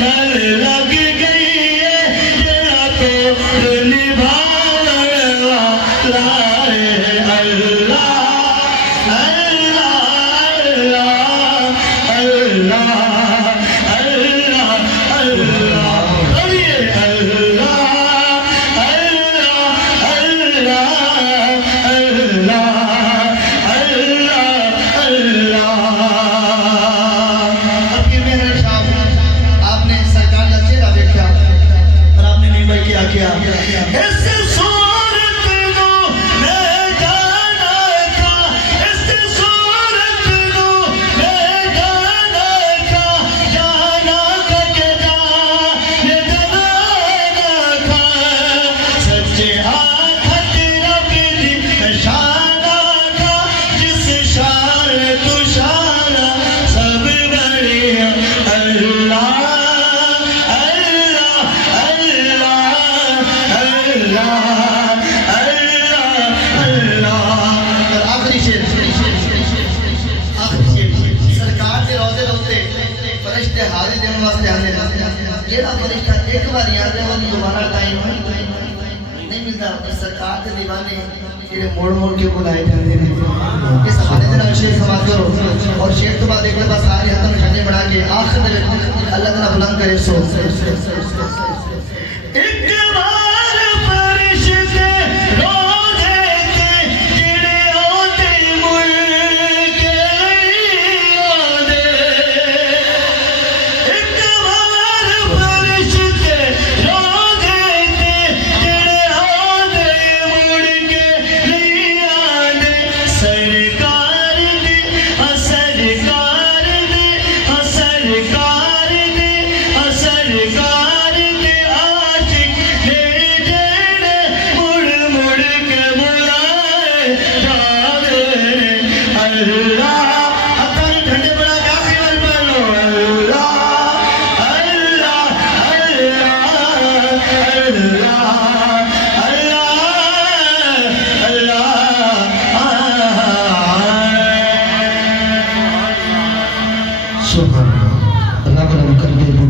لگ گئی ہے جڑا تو نبھاون والا ہے اللہ جیڑا فرشتہ ایک بار یاد ہے وہ دوبارہ ٹائم نہیں ملتا سرکار کے دیوانے جیڑے موڑ موڑ کے بلائے جاتے ہیں اس حوالے سے شیخ سماعت کرو اور شیخ تو بعد ایک بار سارے ختم شانے بڑھا کے آخر میں اللہ تعالیٰ بلند کرے سو سبحان اللہ اللہ کرم کر دے